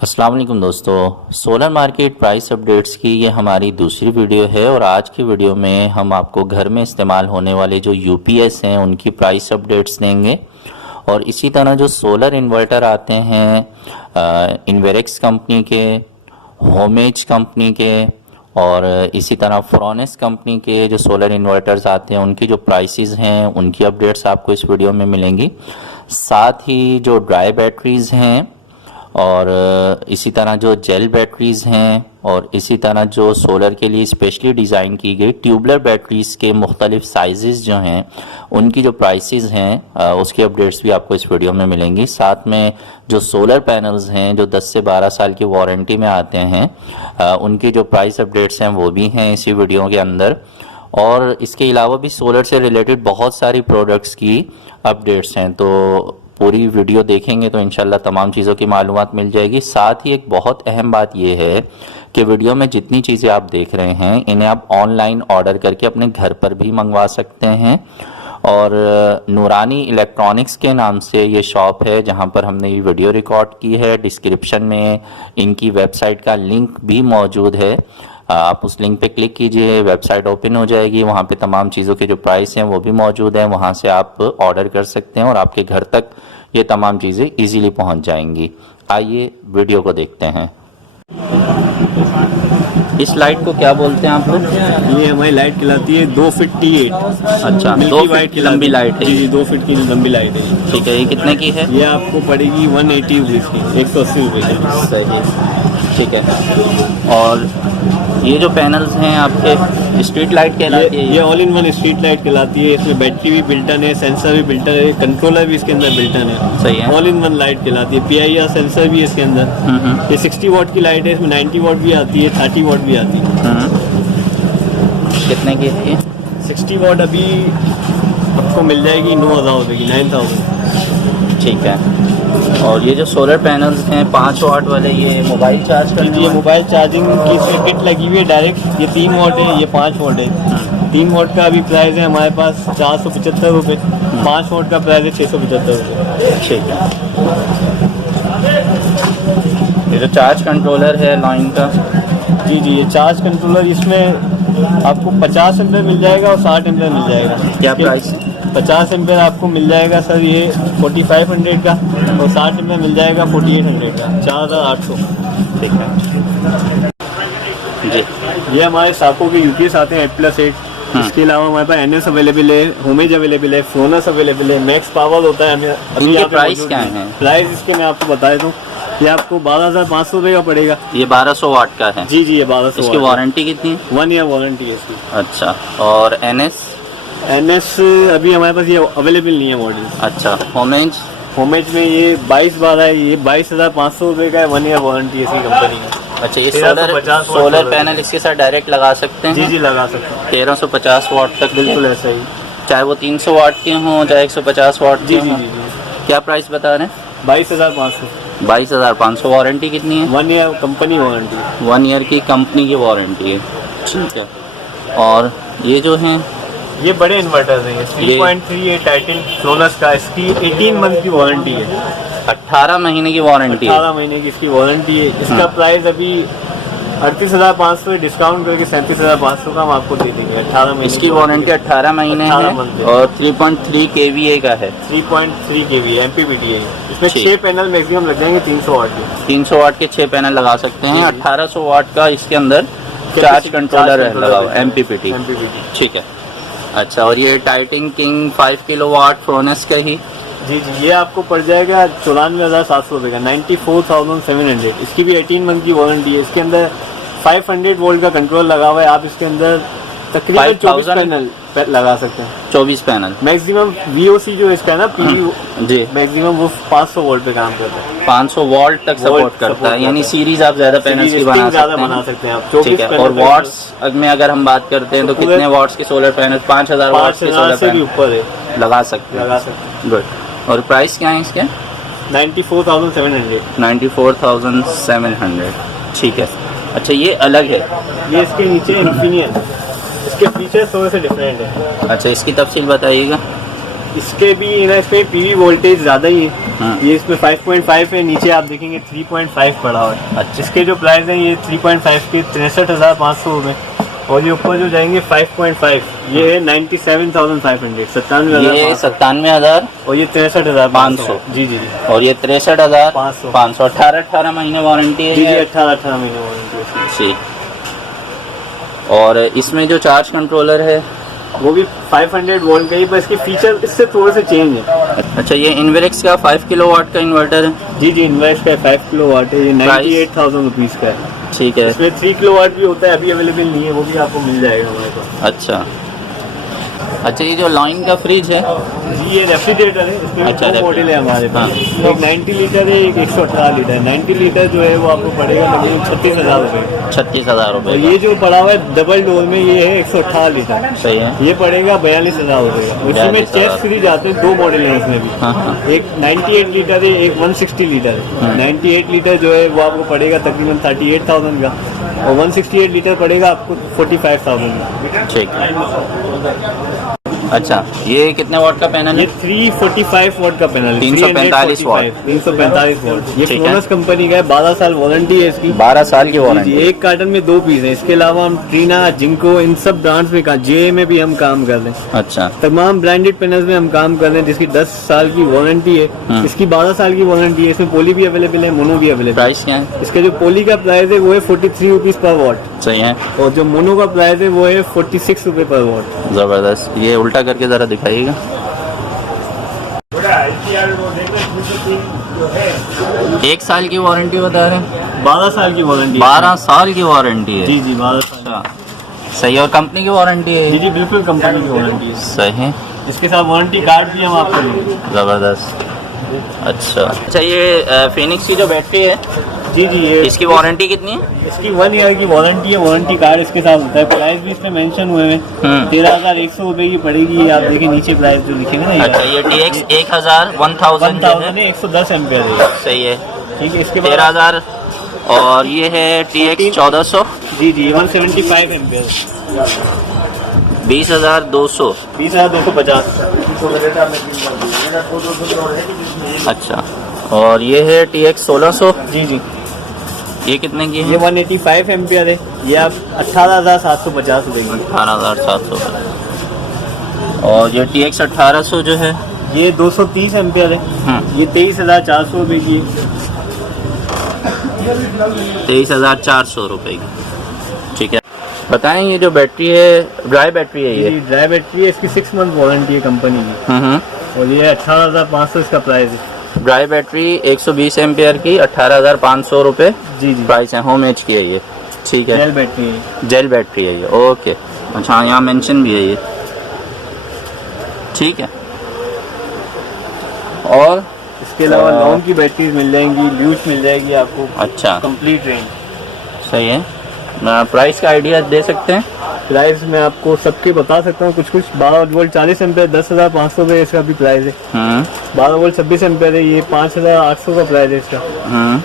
अस्सलाम वालेकुम दोस्तों, सोलर मार्केट प्राइस अपडेट्स की ये हमारी दूसरी वीडियो है और आज की वीडियो में हम आपको घर में इस्तेमाल होने वाले जो यूपीएस हैं उनकी प्राइस अपडेट्स देंगे। और इसी तरह जो सोलर इन्वर्टर आते हैं इन्वेरेक्स कंपनी के, होमेज कंपनी के और इसी तरह फ्रोनेस कंपनी के जो सोलर इन्वर्टर्स आते हैं उनकी जो प्राइसेस हैं उनकी अपडेट्स आपको इस वीडियो में मिलेंगी। साथ ही जो ड्राई बैटरीज़ हैं और इसी तरह जो जेल बैटरीज़ हैं और इसी तरह जो सोलर के लिए स्पेशली डिज़ाइन की गई ट्यूबलर बैटरीज़ के मुख्तलिफ साइज़ जो हैं उनकी जो प्राइसेस हैं उसकी अपडेट्स भी आपको इस वीडियो में मिलेंगी। साथ में जो सोलर पैनल्स हैं जो 10 से 12 साल की वारंटी में आते हैं उनकी जो प्राइस अपडेट्स हैं वो भी हैं इसी वीडियो के अंदर। और इसके अलावा भी सोलर से रिलेटेड बहुत सारी प्रोडक्ट्स की अपडेट्स हैं, तो पूरी वीडियो देखेंगे तो इंशाल्लाह तमाम चीज़ों की मालूमात मिल जाएगी। साथ ही एक बहुत अहम बात यह है कि वीडियो में जितनी चीज़ें आप देख रहे हैं इन्हें आप ऑनलाइन ऑर्डर करके अपने घर पर भी मंगवा सकते हैं। और नूरानी इलेक्ट्रॉनिक्स के नाम से ये शॉप है जहां पर हमने ये वीडियो रिकॉर्ड की है। डिस्क्रिप्शन में इनकी वेबसाइट का लिंक भी मौजूद है, आप उस लिंक पे क्लिक कीजिए, वेबसाइट ओपन हो जाएगी। वहाँ पे तमाम चीज़ों के जो प्राइस हैं वो भी मौजूद हैं, वहाँ से आप ऑर्डर कर सकते हैं और आपके घर तक ये तमाम चीज़ें इजीली पहुँच जाएंगी। आइए वीडियो को देखते हैं। इस लाइट को क्या बोलते हैं आप लोग? ये हमारी लाइट कहलाती है 2 फीट T8। अच्छा, 2 फीट की लंबी लाइट है। जी 2 फीट की लंबी लाइट है। ठीक है, ये कितने की है? ये आपको पड़ेगी 180 रुपीज़ की, 180 रुपये की। सही, ठीक है। और ये जो पैनल्स हैं आपके स्ट्रीट लाइट कहलाती है? ये all in one street light कहलाती है। इसमें बैटरी भी बिल्टन है, सेंसर भी बिल्टन है, कंट्रोलर भी इसके अंदर बिल्टन है। सही है। ऑल इन वन लाइट कहलाती है। PIR सेंसर भी है इसके अंदर। ये 60 वाट की लाइट है, इसमें 90 वाट भी आती है, 30 वाट भी आती है। कितने की है? 60 वाट अभी आपको मिल जाएगी 9,000 रुपये की, 9,000। ठीक है। और ये जो सोलर पैनल्स हैं 5 वाट वाले, ये मोबाइल चार्ज करने ये मोबाइल चार्जिंग की इसमें किट लगी हुई है डायरेक्ट। ये 3 वाट है, ये 5 वाट है। 3 वाट का अभी प्राइस है हमारे पास 475 रुपये। 5 वाट का प्राइस है 675 रुपये। ठीक है। ये जो चार्ज कंट्रोलर है लाइन का, जी ये चार्ज कंट्रोलर, इसमें आपको 50 एम्पेयर मिल जाएगा और 60 एम्पेयर मिल जाएगा। क्या प्राइस? 50 एम्पेयर आपको मिल जाएगा सर ये 4500 का और 60 एम्पेयर मिल जाएगा 4800 का, 4800। ठीक है जी। ये हमारे साको के यूपीएस आते हैं 8+8। इसके अलावा हमारे पास NS अवेलेबल है, होमेज अवेलेबल है, फ्रोनस अवेलेबल है, मैक्स पावर होता है हमें। इनके प्राइस क्या है? प्राइस इसके मैं आपको बता दूँ, ये आपको 12,500 रुपये का पड़ेगा। ये 1200 वाट का है? जी ये 1200। इसकी वारंटी कितनी है? 1 ईयर वारंटी है इसकी। अच्छा। और NS अभी हमारे पास ये अवेलेबल नहीं है मॉडल। अच्छा। होमेज में ये 22/12 है, ये 22,500 रुपये का है। 1 ईयर वारंटी है इसकी कंपनी की। अच्छा, ये सोलर पैनल इसके साथ डायरेक्ट लगा सकते हैं? जी लगा सकते हैं। 1350 वाट तक? बिल्कुल ऐसा ही, चाहे वो 300 वाट के हों चाहे 150 वाट के हों। क्या प्राइस बता रहे हैं? 22,500। 22,500। वारंटी कितनी है? 1 ईयर कंपनी वारंटी। 1 ईयर की कंपनी की वारंटी है। ठीक है। और ये जो हैं ये बड़े इन्वर्टर्स हैं, 3.3 है टाइटन फ्लोनस का। इसकी 18 मंथ की वारंटी है। 18 महीने की वारंटी है? 18 महीने की इसकी वारंटी है। इसका प्राइस अभी 38,500 डिस्काउंट करके 37,500 का हम आपको दे देंगे। 18 महीने इसकी वारंटी 18 महीने है और 3.3 kVA का है। 3.3 kVA MPPT है। इसमें 6 पैनल मैक्सिमम लग जाएंगे 300 वाट के। 300 वाट के 6 पैनल लगा सकते हैं। 1800 वाट का इसके अंदर चार्ज कंट्रोलर लगा हुआ MPPT। ठीक है। अच्छा, और ये टाइटन किंग 5 किलोवाट फ्रोनेस का ही? जी ये आपको पड़ जाएगा 94,700 रुपये का, 94,700। इसकी भी 18 मंथ की वारंटी है। इसके अंदर 500 वोल्ट का कंट्रोल लगा हुआ है। आप इसके अंदर तकरीबन 24 पैनल लगा सकते हैं। 24 पैनल मैक्सिमम VOC जो इसका है ना PV जी, मैक्सिमम वो 500 वोल्ट पे काम करता है। 500 वोल्ट तक सपोर्ट करता है, यानी सीरीज आप ज्यादा पैनल्स की बना सकते हैं आप। ठीक है। और वाट्स में अगर हम बात करते हैं तो कितने वाट्स के सोलर पैनल? 5000 वाट्स के सोलर पैनल ऊपर है, लगा सकते हैं। गुड। और प्राइस क्या है इसके? 94,700। 94,700। ठीक है। अच्छा, ये अलग है? ये इसके नीचे इंफिनियन, इसके फीचर्स थोड़े से डिफरेंट है। अच्छा, इसकी तफसील बताइएगा। इसके भी ना, इसमें पीवी वोल्टेज ज़्यादा ही है। ये इसमें 5.5 है, नीचे आप देखेंगे 3.5 पड़ा हुआ है। अच्छा। इसके जो प्राइस है ये 3.5 के 63,500 रुपये, और ये ऊपर जो जाएंगे 5.5 ये है 97,500, 97,000। ये 97,000 और ये 63,500। जी जी जी। और ये 63,500। 18 महीने वारंटी है जी जी, ये? 18 महीने वारंटी है इसकी। जी। और इसमें जो चार्ज कंट्रोलर है वो भी 500 वोल्ट का ही, बस इसके फीचर इससे थोड़े से चेंज है। अच्छा, ये इन्वेरिक्स का 5 किलोवाट का इन्वर्टर है? जी जी, इन्वेस्ट का 5 किलो वाट है, ये 98,000 रुपीज़ का है। ठीक है। इसमें 3 किलो वाट भी होता है, अभी अवेलेबल नहीं है, वो भी आपको मिल जाएगा हमारे पास। अच्छा अच्छा, ये जो लाइन का फ्रिज है? जी ये रेफ्रिजरेटर है, इसमें भी अच्छा, दो मॉडल है हमारे पास। एक 90 लीटर है, एक 118 लीटर है। 90 लीटर जो है वो आपको पड़ेगा लगभग 36,000 रुपये। 36,000 और रुपये। ये जो पड़ा हुआ है डबल डोर में, ये है 118 लीटर। सही है। ये पड़ेगा 42,000 रुपये का। इसमें 42,000। चेस्ट फ्रिज आते हैं, 2 मॉडल हैं इसमें भी। हाँ हाँ। एक 98 लीटर है, एक 160 लीटर है। 98 लीटर जो है वो आपको पड़ेगा तकरीबन 38,000 का, और 168 लीटर पड़ेगा आपको 45,000 का। ठीक है। अच्छा, ये कितने वाट का पैनल ये है? 345 वोल्ट का पैनल है। 345 वाट। 345 वोल्ट। ये ठीक है। फ्लोनस कंपनी का है, 12 साल वारंटी है इसकी। 12 साल की जी, वारंटी। एक कार्टन में 2 पीस है। इसके अलावा हम ट्रीना, जिंको, इन सब ब्रांड्स में जे में भी हम काम कर रहे हैं। अच्छा। तमाम ब्रांडेड पैनल्स में हम काम कर रहे हैं, जिसकी 10 साल की वारंटी है। इसकी 12 साल की वारंटी है। इसमें पोली भी अवेलेबल है, मोनो भी अवेलेबल है। प्राइस क्या है? इसका जो पोली का प्राइस है वो है 43 रुपीज़ पर वॉट, सही है। और जो मोनो का प्राइस है वो है 46 रुपये पर वॉट। ज़बरदस्त। ये उल्टा करके ज़रा दिखाइएगा। 1 साल की वारंटी बता रहे हैं? 12 साल की वारंटी है। 12 साल की वारंटी है? जी जी, 12 साल। अच्छा, सही है। और कंपनी की वारंटी है? जी जी, बिल्कुल कंपनी की वारंटी है। सही है। इसके साथ वारंटी कार्ड भी हम आपको देंगे। ज़बरदस्त। अच्छा, ये फिनिक्स की जो बैटरी है, जी जी, ये इसकी वारंटी कितनी है? इसकी 1 ईयर की वारंटी है। वारंटी कार्ड इसके साथ होता है। प्राइस भी इसमें मेंशन हुए हैं। 13,100 रुपये की पड़ेगी। ये आप देखिए नीचे प्राइस जो लिखे हैं ना। अच्छा, ये TX 1000 1000 है, 110 एम्पियर है। सही है। ठीक है। इसके बाद 13,000। और ये है TX 1400? जी जी, 175 एम्पियर, 20,200। 20,250। अच्छा, और ये है TX 1600? जी जी, ये कितने की ये है? 185 एम्पियर है। ये आप 18,750 रुपये की। 18,700। और ये TX 1800 जो है? ये 230 एम्पियर है। ये 23,400 रुपये की है। 23,400 रुपये की। ठीक है। बताएं, ये जो बैटरी है ड्राई बैटरी है ये? ये ड्राई बैटरी है। इसकी 6 मंथ वारंटी है कंपनी की, और ये 18,500 इसका प्राइस है। ड्राई बैटरी 120 एम्पियर की 18,500 रुपये जी जी, प्राइस है। होम एच की है ये? ठीक है। जेल बैटरी है। जेल बैटरी है ये? ओके। अच्छा, यहाँ मेंशन भी है ये? ठीक है। और इसके अलावा लॉन्ग की बैटरीज मिल जाएंगी, ल्यूज मिल जाएगी आपको। अच्छा, कंप्लीट रेंज। सही है। प्राइस का आइडिया दे सकते हैं? प्राइस मैं आपको सबके बता सकता हूँ। कुछ 12 वोल्ट 40 एम्पियर 10,500 रुपये इसका भी प्राइस है। 12 वोल्ट 26 एम्पियर है, ये 5,800 का प्राइस है इसका।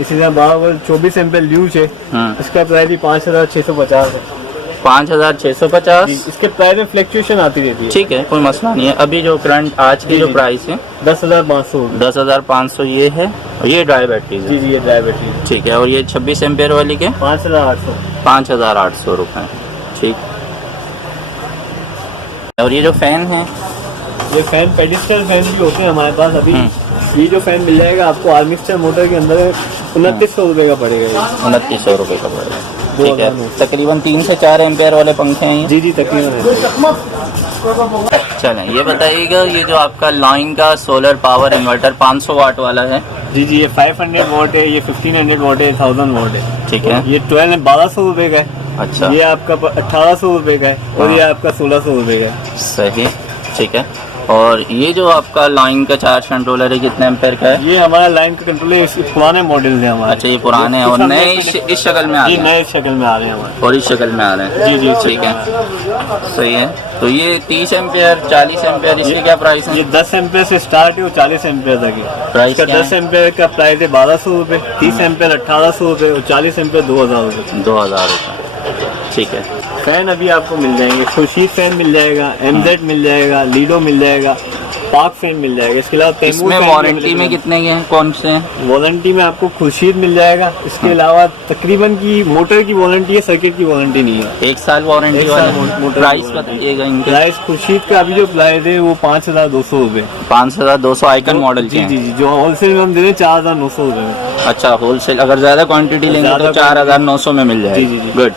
इसी तरह 12 वोल्ट 24 एम्पियर ल्यूज है, इसका प्राइस भी 5,650 है। 5,650। इसके प्राइस में फ्लक्चुएशन आती रहती है। ठीक है, कोई मसला नहीं है। अभी जो करंट आज की जो प्राइस है 10,500। 10,500 ये है। और ये ड्राई बैटरी है? जी जी, ये ड्राई बैटरी। ठीक है। और ये 26 एम्पियर वाली के? 5,800। 5,800 रुपये। ठीक। और ये जो फैन है? ये फैन पेडिस्टल फैन भी होते हैं हमारे पास अभी। ये जो फैन मिल जाएगा आपको आर्मिस्टर मोटर के अंदर 2900 रुपये का पड़ेगा। ये 2900 रुपये का पड़ेगा। ठीक है। तकरीबन 3 से 4 एम्पियर वाले पंखे हैं ये? जी जी, तकरीबन। चलें, ये बताइएगा, ये जो आपका लाइन का सोलर पावर इन्वर्टर 500 वाट वाला है? जी जी, ये 500 वोल्ट है, ये 1500 वोल्ट है, 1000 वोल्ट है। ठीक है। ये 1200 रुपये का है। अच्छा। ये आपका 1800 रुपये का है, और ये आपका 1600 रुपये का है। सही। ठीक है। और ये जो आपका लाइन का चार्ज कंट्रोलर है कितने एम्पेयर का है? ये हमारा लाइन का कंट्रोलर है, पुराने मॉडल है हमारे। अच्छा, ये पुराने हैं और नए इस शक्ल में आ रहे हैं? नए शक्ल में आ रहे हैं हमारे। और इस शक्ल में आ रहे हैं? जी जी, ठीक है। सही है। तो ये 30 एम्पेयर 40 एम्पेयर इसकी क्या प्राइस है? ये 10 एम्पेयर से स्टार्ट है और 40 एम्पेयर तक है। प्राइस क्या 10 एम्पेयर का प्राइस है 1200 रुपये, 30 एम्पेयर 1800 रुपये, और 40 एम्पेयर 2000 रुपये। 2000 रुपये। ठीक है। फैन अभी आपको मिल जाएंगे। खुर्शीद फैन मिल जाएगा, MZ मिल जाएगा, लीडो मिल जाएगा, पाक फैन मिल जाएगा। इसके अलावा तैमूर इसमें फैन भी वारंटी available में है। कितने के हैं, कौन से हैं? वारंटी में आपको खुर्शीद मिल जाएगा। इसके अलावा तकरीबन की मोटर की वारंटी है, सर्किट की वारंटी नहीं है। 1 साल वारंटी एक वाला साल है। मोटर प्राइस की वारंटी। बताइएगा इनके। प्राइस खुर्शीद का अभी जो प्राइस है वो 5200 रुपये। 5200 आइकन मॉडल के जी जी हैं। जी, जो होलसेल में हम दे रहे हैं 4900 रुपये में। अच्छा, होलसेल अगर ज्यादा क्वांटिटी लेंगे तो ज्यादा 4900 में मिल जाएगा। जी, जी, जी। गुड।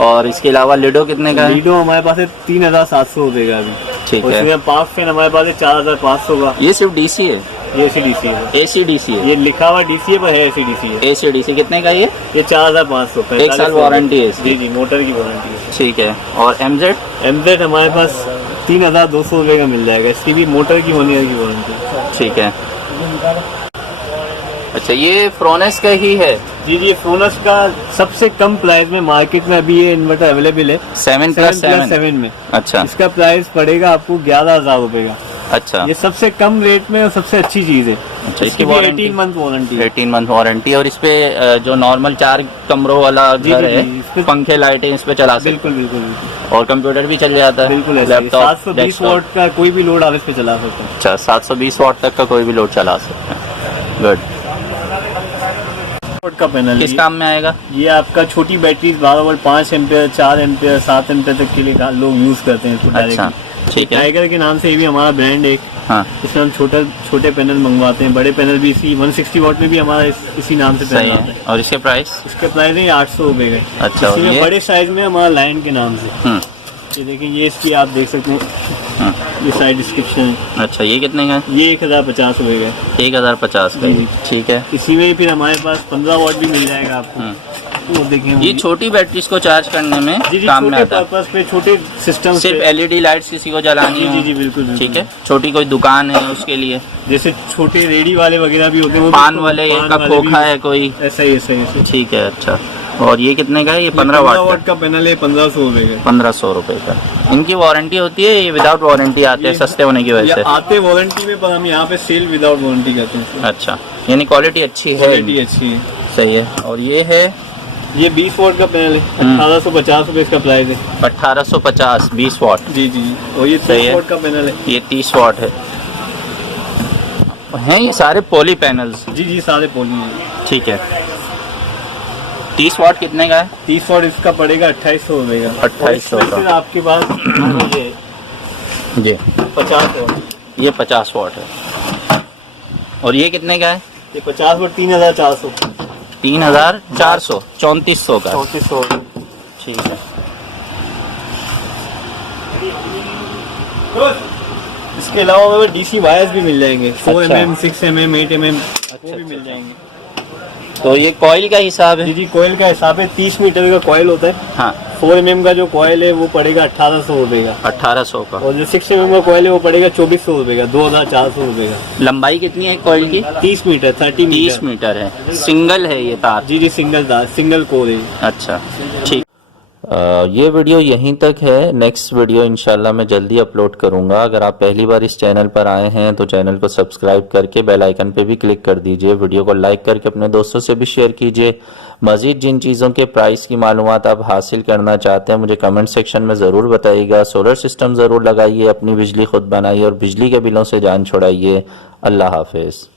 और इसके अलावा लिडो कितने का है? लीडो हमारे पास है 3700 रुपये का अभी। ठीक और है। इसमें पाक फैन हमारे पास है 4500 का। ये सिर्फ डीसी है? ये ACDC है। AC/DC है? ये लिखा हुआ DCA पर है, ACDC है। AC/DC कितने का ये? ये 4500। 1 साल वारंटी है इसकी। जी जी, मोटर की वारंटी है। ठीक है। और MZ? MZ हमारे पास 3200 रुपये का मिल जाएगा। इसकी भी मोटर की 1 ईयर की वारंटी। ठीक है। अच्छा, ये फ्रोनेस का ही है? जी जी, फ्रोनस का सबसे कम प्राइस में मार्केट में अभी ये इन्वर्टर अवेलेबल है 7+7 में। अच्छा इसका प्राइस पड़ेगा आपको 11,000 रुपये का। अच्छा। ये सबसे कम रेट में और सबसे अच्छी चीज़ है। अच्छा, इसकी भी वारंटी? 18 मंथ वारंटी है। 18 मंथ वारंटी। और इस पे जो नॉर्मल 4 कमरों वाला जी, घर जी, है, जी, इस पे- पंखे लाइटें इस पे चला सकते बिल्कुल बिल्कुल बिल्कुल और कंप्यूटर भी चल जाता है? बिल्कुल ऐसे लैपटॉप, 720 डेस्कटॉप? वॉट का कोई भी लोड आप इस पे चला सकते हैं। अच्छा, 720 वाट तक का कोई भी लोड चला सकते हैं। गुड। वोल्ट का पैनल किस काम में आएगा? ये आपका छोटी battery 12 volt, 5 ampere, 4 ampere, 7 ampere तक के लिए लोग यूज करते हैं इसको अच्छा, डायरेक्टली। ठीक है। टाइगर के नाम से ये भी हमारा ब्रांड है एक। हाँ, इसमें हम छोटे पैनल मंगवाते हैं। बड़े पैनल भी इसी 160 वॉट में भी हमारा इसी नाम से सही पैनल आता है। है। और इसके प्राइस? इसका प्राइस है 800 रुपये का। अच्छा, और इसी में ये? बड़े साइज में हमारा लाइन के नाम से। ये देखिए, ये इसकी आप देख सकते हैं, ये साइड डिस्क्रिप्शन है। अच्छा, ये कितने का है? ये 1050 रुपये का है। 1050 का जी। ये। ठीक है। इसी में फिर हमारे पास 15 वॉट भी मिल जाएगा आपको। वो देखें, ये छोटी बैटरीज को चार्ज करने में जी जी, काम में छोटे आता है। पर्पस पे, छोटे सिस्टम सिर्फ पे। LED लाइट्स किसी को जलानी जी हो? जी जी, बिल्कुल बिल्कुल। ठीक है। छोटी कोई दुकान है उसके लिए, जैसे छोटे रेडी वाले वगैरह भी होते हैं, वो भी पान उसको- वाले पान का वाले खोखा भी- है कोई? ऐसा ही ऐसा ही ऐसा ही। ठीक है। अच्छा, और ये कितने का है? ये 15 15 वाट वॉट का पैनल है, 1500 रुपये का। 1500 रुपए का। इनकी वारंटी होती है? ये विदाउट वारंटी आते हैं सस्ते होने की वजह ये से? आते वारंटी में, पर हम यहाँ पे सेल विदाउट वारंटी करते हैं। अच्छा, यानी क्वालिटी अच्छी है? क्वालिटी अच्छी है। सही है। और ये है? ये 20 वॉट का पैनल है, 1850 रुपये इसका प्राइस है। 1850, 20 वाट। जी जी जी। और ये सही 30 है। वॉट का पैनल है। ये 30 वाट है। हैं ये सारे पॉली पैनल्स? जी जी, सारे पोली हैं। ठीक है। 30 वाट कितने का है? 30 वॉट इसका पड़ेगा 2800 रुपये का। 2800 और इसमें का। फिर आपके पास ये जी। 50 वॉट। ये 50 वाट है। और ये कितने का है? ये 50 वॉट 3400। 3400, 3400 का। 3400। ठीक है। इसके अलावा हमें DC वायर्स भी मिल जाएंगे, 4 अच्छा। mm, 6 mm, 8 mm, वो भी मिल जाएंगे। तो ये कॉइल का हिसाब है? जी जी, कोयल का हिसाब है, 30 मीटर का कॉयल होता है। हाँ, 4 mm का जो कॉयल है वो पड़ेगा 1800 रुपये का। 1800 का। और जो 6 mm का कॉयल है वो पड़ेगा 2400 रुपये का, 2400 रुपये का। लंबाई कितनी है कॉइल की? 30 मीटर, 30 30 मीटर। मीटर है। सिंगल है ये तार? जी जी, सिंगल तार, सिंगल कोर है। अच्छा, ठीक। ये वीडियो यहीं तक है। नेक्स्ट वीडियो इंशाल्लाह मैं जल्दी अपलोड करूंगा। अगर आप पहली बार इस चैनल पर आए हैं तो चैनल को सब्सक्राइब करके बेल आइकन पे भी क्लिक कर दीजिए। वीडियो को लाइक करके अपने दोस्तों से भी शेयर कीजिए। मज़ीद जिन चीज़ों के प्राइस की मालूमात आप हासिल करना चाहते हैं मुझे कमेंट सेक्शन में ज़रूर बताइएगा। सोलर सिस्टम ज़रूर लगाइए, अपनी बिजली खुद बनाइए और बिजली के बिलों से जान छुड़ाइए। अल्लाह हाफिज़।